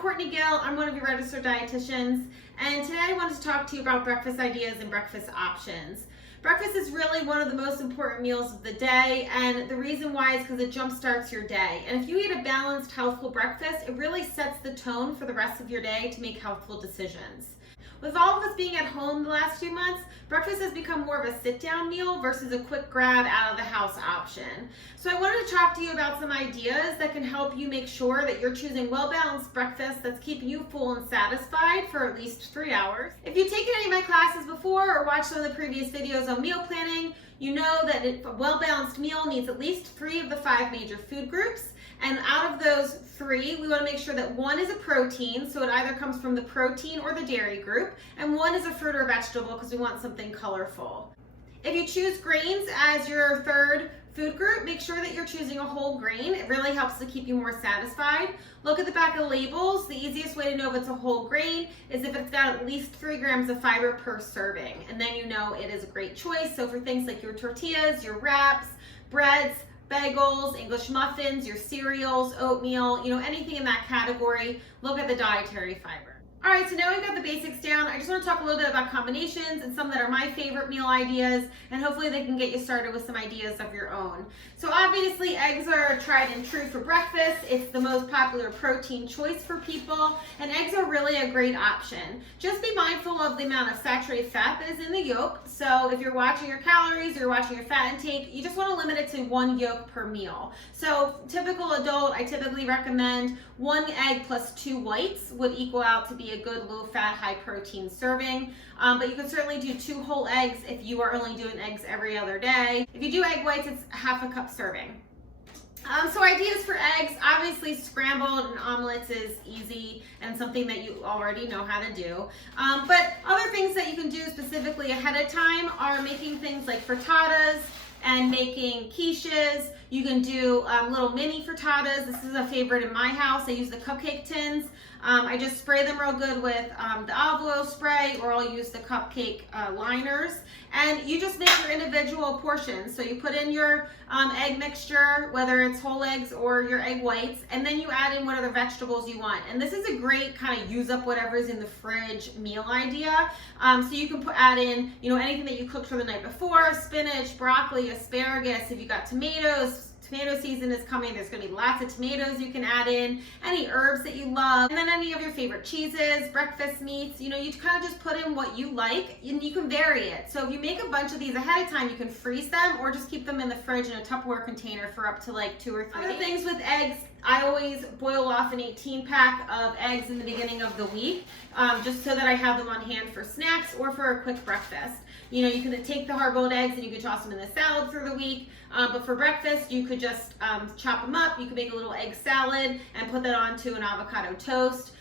Courtney Gill. I'm one of your registered dietitians, and today I wanted to talk to you about breakfast ideas and breakfast options. Breakfast is really one of the most important meals of the day, and the reason why is because it jumpstarts your day. And if you eat a balanced, healthful breakfast, it really sets the tone for the rest of your day to make healthful decisions. With all of us being at home the last few months, breakfast has become more of a sit-down meal versus a quick grab out of the house option. So I wanted to talk to you about some ideas that can help you make sure that you're choosing well-balanced breakfast that's keeping you full and satisfied for at least 3 hours. If you've taken any of my classes before or watched some of the previous videos on meal planning, you know that a well-balanced meal needs at least 3 of the 5 major food groups. And out of those 3, we want to make sure that 1 is a protein, so it either comes from the protein or the dairy group, and 1 is a fruit or vegetable because we want something colorful. If you choose grains as your 3rd food group, make sure that you're choosing a whole grain. It really helps to keep you more satisfied. Look at the back of the labels. The easiest way to know if it's a whole grain is if it's got at least 3 grams of fiber per serving, and then you know it is a great choice. So for things like your tortillas, your wraps, breads, bagels, English muffins, your cereals, oatmeal, anything in that category, look at the dietary fiber. All right, so now we've got the basics down. I just want to talk a little bit about combinations and some that are my favorite meal ideas, and hopefully they can get you started with some ideas of your own. So obviously eggs are tried and true for breakfast. It's the most popular protein choice for people, and eggs are really a great option. Just be mindful of the amount of saturated fat that is in the yolk. So if you're watching your calories or you're watching your fat intake, you just want to limit it to 1 yolk per meal. So typical adult, I typically recommend 1 egg plus 2 whites would equal out to be a good low-fat, high-protein serving. But you can certainly do 2 whole eggs if you are only doing eggs every other day. If you do egg whites, it's half a cup serving. So ideas for eggs, obviously scrambled and omelets is easy and something that you already know how to do. But other things that you can do specifically ahead of time are making things like frittatas and making quiches. You can do little mini frittatas. This is a favorite in my house. I use the cupcake tins. I just spray them real good with the olive oil spray, or I'll use the cupcake liners. And you just make your individual portions. So you put in your egg mixture, whether it's whole eggs or your egg whites, and then you add in whatever vegetables you want. And this is a great kind of use up whatever's in the fridge meal idea. So you can add in, anything that you cooked for the night before: spinach, broccoli, asparagus. If you got tomatoes, tomato season is coming. There's going to be lots of tomatoes you can add in, any herbs that you love, and then any of your favorite cheeses, breakfast meats. You kind of just put in what you like, and you can vary it. So if you make a bunch of these ahead of time, you can freeze them or just keep them in the fridge in a Tupperware container for up to like 2 or 3 days. Other things with eggs, I always boil off an 18-pack of eggs in the beginning of the week, just so that I have them on hand for snacks or for a quick breakfast. You can take the hard-boiled eggs and you can toss them in the salad through the week, but for breakfast, you could just chop them up. You could make a little egg salad and put that onto an avocado toast.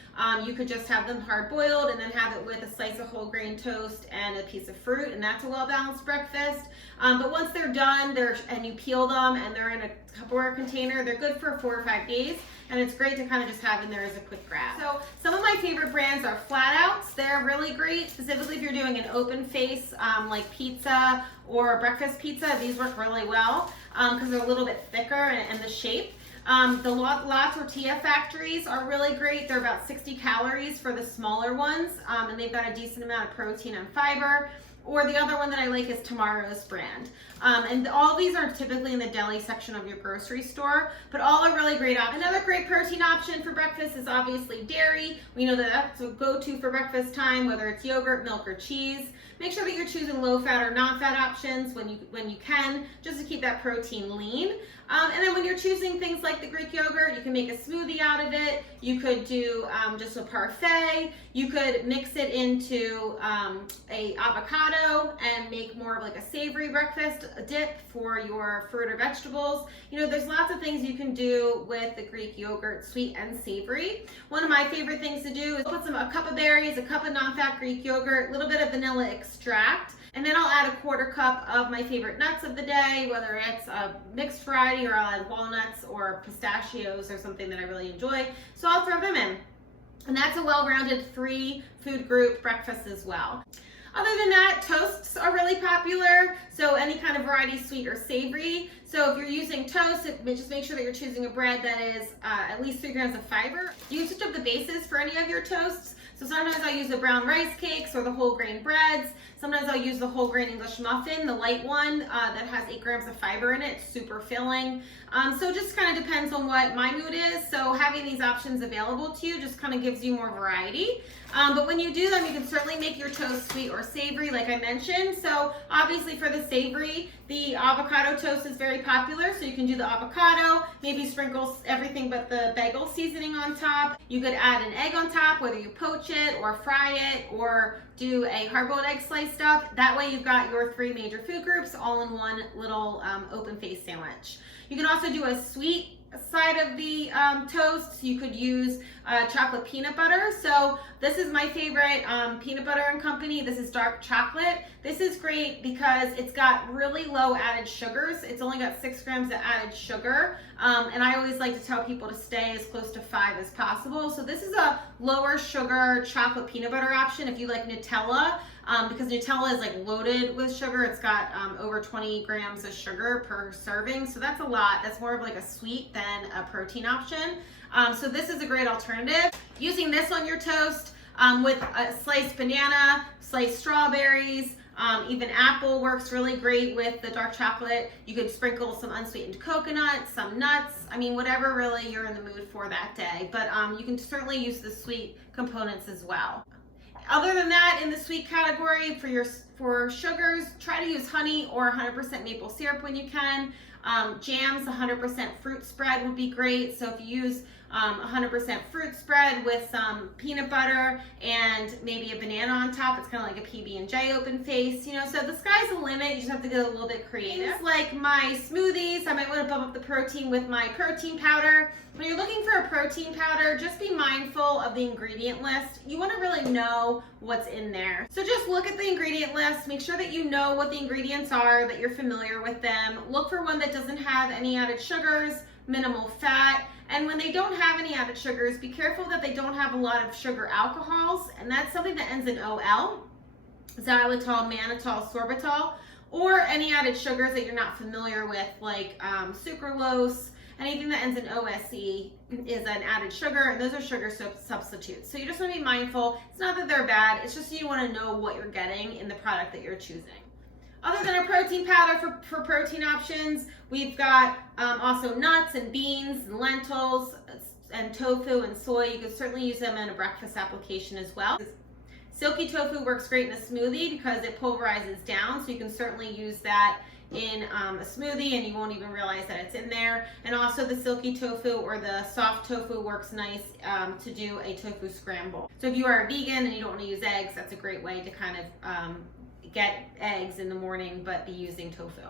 You could just have them hard-boiled and then have it with a slice of whole grain toast and a piece of fruit, and that's a well-balanced breakfast. But once they're done, and you peel them and they're in a Tupperware container, they're good for 4 or 5 days, and it's great to kind of just have in there as a quick grab. So some of my favorite brands are Flat Outs. They're really great, specifically if you're doing an open face like pizza or breakfast pizza. These work really well because they're a little bit thicker in the shape. The La Tortilla factories are really great. They're about 60 calories for the smaller ones, and they've got a decent amount of protein and fiber. Or the other one that I like is Tomorrow's brand. And all these are typically in the deli section of your grocery store, but all are really great options. Another great protein option for breakfast is obviously dairy. We know that that's a go-to for breakfast time, whether it's yogurt, milk, or cheese. Make sure that you're choosing low-fat or non-fat options when you can, just to keep that protein lean. And then when you're choosing things like the Greek yogurt, you can make a smoothie out of it. You could do just a parfait. You could mix it into a avocado and make more of like a savory breakfast dip for your fruit or vegetables. There's lots of things you can do with the Greek yogurt, sweet and savory. One of my favorite things to do is put a cup of berries, a cup of non-fat Greek yogurt, a little bit of vanilla extract, and then I'll add a 1/4 cup of my favorite nuts of the day, whether it's a mixed variety or I'll add walnuts or pistachios or something that I really enjoy. So I'll throw them in. And that's a well-rounded 3 food group breakfast as well. Other than that, toasts are really popular, so any kind of variety, sweet or savory. So if you're using toast, just make sure that you're choosing a bread that is at least 3 grams of fiber. You can switch up the bases for any of your toasts. So sometimes I use the brown rice cakes or the whole grain breads. Sometimes I'll use the whole grain English muffin, the light one that has 8 grams of fiber in it. It's super filling. So it just kind of depends on what my mood is. So having these options available to you just kind of gives you more variety. But when you do them, you can certainly make your toast sweet or savory, like I mentioned. So obviously for the savory, the avocado toast is very popular. So you can do the avocado, maybe sprinkle everything but the bagel seasoning on top. You could add an egg on top, whether you poach it or fry it or do a hard-boiled egg sliced up. That way you've got your 3 major food groups all in one little open-faced sandwich. You can also do a sweet side of the toast. You could use chocolate peanut butter. So this is my favorite peanut butter and company. This is dark chocolate. This is great because it's got really low added sugars. It's only got 6 grams of added sugar. And I always like to tell people to stay as close to 5 as possible. So this is a lower sugar chocolate peanut butter option if you like Nutella. Because Nutella is like loaded with sugar. It's got over 20 grams of sugar per serving. So that's a lot. That's more of like a sweet than a protein option. So this is a great alternative. Using this on your toast with a sliced banana, sliced strawberries, even apple works really great with the dark chocolate. You could sprinkle some unsweetened coconut, some nuts. I mean, whatever really you're in the mood for that day. But you can certainly use the sweet components as well. Other than that, in the sweet category, for sugars, try to use honey or 100% maple syrup when you can. Jams, 100% fruit spread would be great. So if you use 100% fruit spread with some peanut butter and maybe a banana on top, it's kind of like a PB&J open face, you know, so the sky's the limit. You just have to get a little bit creative. Things like my smoothies, I might want to bump up the protein with my protein powder. When you're looking for a protein powder, just be mindful of the ingredient list. You want to really know what's in there. So just look at the ingredient list, make sure that you know what the ingredients are, that you're familiar with them. Look for one that doesn't have any added sugars, minimal fat. And when they don't have any added sugars, be careful that they don't have a lot of sugar alcohols, and that's something that ends in OL, xylitol, mannitol, sorbitol, or any added sugars that you're not familiar with, like sucralose. Anything that ends in OSE is an added sugar, and those are sugar substitutes. So you just want to be mindful. It's not that they're bad, it's just you want to know what you're getting in the product that you're choosing. Other than a protein powder for protein options, we've got also nuts and beans and lentils and tofu and soy. You could certainly use them in a breakfast application as well. Silky tofu works great in a smoothie because it pulverizes down, so you can certainly use that in a smoothie and you won't even realize that it's in there. And also the silky tofu or the soft tofu works nice to do a tofu scramble. So if you are a vegan and you don't want to use eggs, that's a great way to kind of get eggs in the morning but be using tofu.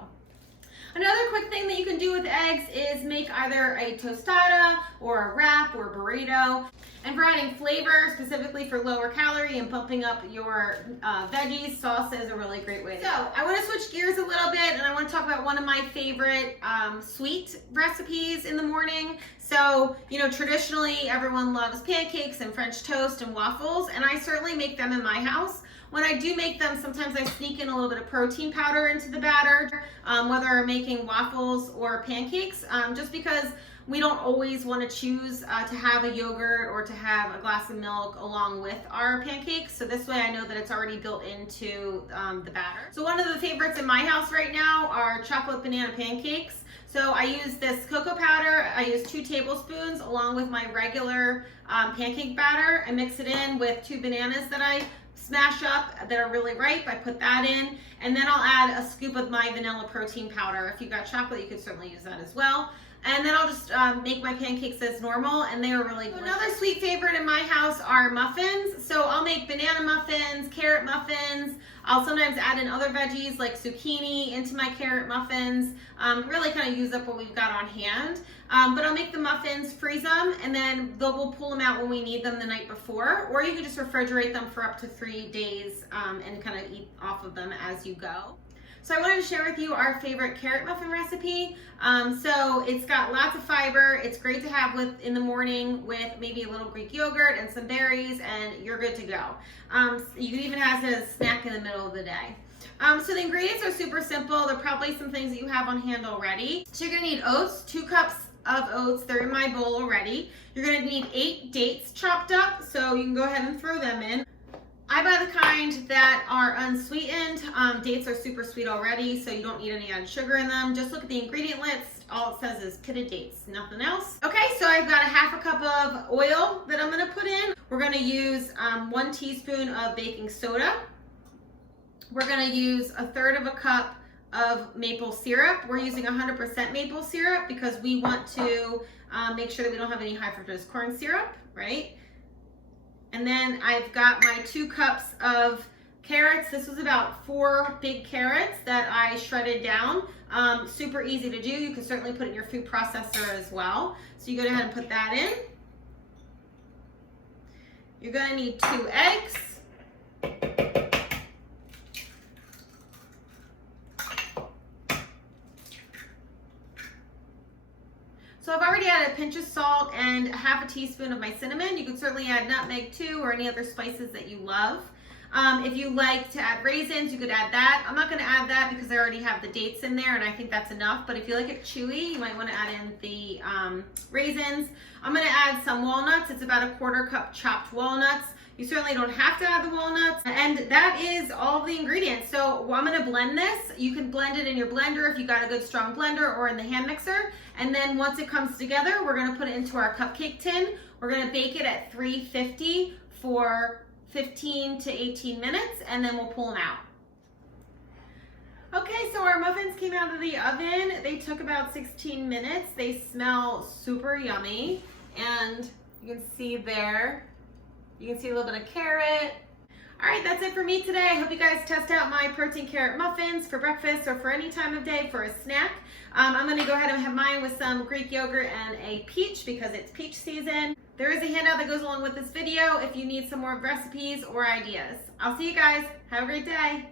Another quick thing that you can do with eggs is make either a tostada or a wrap or a burrito. And for adding flavor, specifically for lower calorie and bumping up your veggies, salsa is a really great way to go. I want to switch gears a little bit and I want to talk about one of my favorite sweet recipes in the morning. So, you know, traditionally everyone loves pancakes and French toast and waffles, and I certainly make them in my house. When I do make them, sometimes I sneak in a little bit of protein powder into the batter, whether I'm making waffles or pancakes, just because we don't always want to choose to have a yogurt or to have a glass of milk along with our pancakes. So this way I know that it's already built into the batter. So one of the favorites in my house right now are chocolate banana pancakes. So I use this cocoa powder. I use 2 tablespoons along with my regular pancake batter. I mix it in with 2 bananas that I smash up that are really ripe. I put that in, and then I'll add a scoop of my vanilla protein powder. If you've got chocolate, you could certainly use that as well. And then I'll just make my pancakes as normal, and they are really delicious. Another sweet favorite in my house are muffins. So I'll make banana muffins, carrot muffins. I'll sometimes add in other veggies like zucchini into my carrot muffins. Really kind of use up what we've got on hand. But I'll make the muffins, freeze them, and then we'll pull them out when we need them the night before. Or you can just refrigerate them for up to 3 days and kind of eat off of them as you go. So I wanted to share with you our favorite carrot muffin recipe. So it's got lots of fiber. It's great to have in the morning with maybe a little Greek yogurt and some berries, and you're good to go. You can even have it as a snack in the middle of the day. So the ingredients are super simple. They're probably some things that you have on hand already. So you're gonna need oats, 2 cups of oats. They're in my bowl already. You're gonna need 8 dates chopped up, so you can go ahead and throw them in. I buy the kind that are unsweetened. Dates are super sweet already, so you don't need any added sugar in them. Just look at the ingredient list. All it says is pitted dates, nothing else. Okay, so I've got a 1/2 cup of oil that I'm gonna put in. We're gonna use 1 teaspoon of baking soda. We're gonna use 1/3 cup of maple syrup. We're using 100% maple syrup because we want to make sure that we don't have any high fructose corn syrup, right? And then I've got my 2 cups of carrots. This was about 4 big carrots that I shredded down. Super easy to do. You can certainly put it in your food processor as well. So you go ahead and put that in. You're gonna need 2 eggs. So I've already added a pinch of salt and 1/2 teaspoon of my cinnamon. You can certainly add nutmeg too, or any other spices that you love. If you like to add raisins, you could add that. I'm not gonna add that because I already have the dates in there and I think that's enough, but if you like it chewy, you might wanna add in the raisins. I'm gonna add some walnuts. It's about 1/4 cup chopped walnuts. You certainly don't have to add the walnuts. And that is all of the ingredients. So I'm gonna blend this. You can blend it in your blender if you got a good strong blender or in the hand mixer. And then once it comes together, we're gonna put it into our cupcake tin. We're gonna bake it at 350 for 15 to 18 minutes, and then we'll pull them out. Okay, so our muffins came out of the oven. They took about 16 minutes. They smell super yummy. And you can see there, you can see a little bit of carrot. All right, that's it for me today. I hope you guys test out my protein carrot muffins for breakfast or for any time of day for a snack. I'm gonna go ahead and have mine with some Greek yogurt and a peach because it's peach season. There is a handout that goes along with this video if you need some more recipes or ideas. I'll see you guys. Have a great day.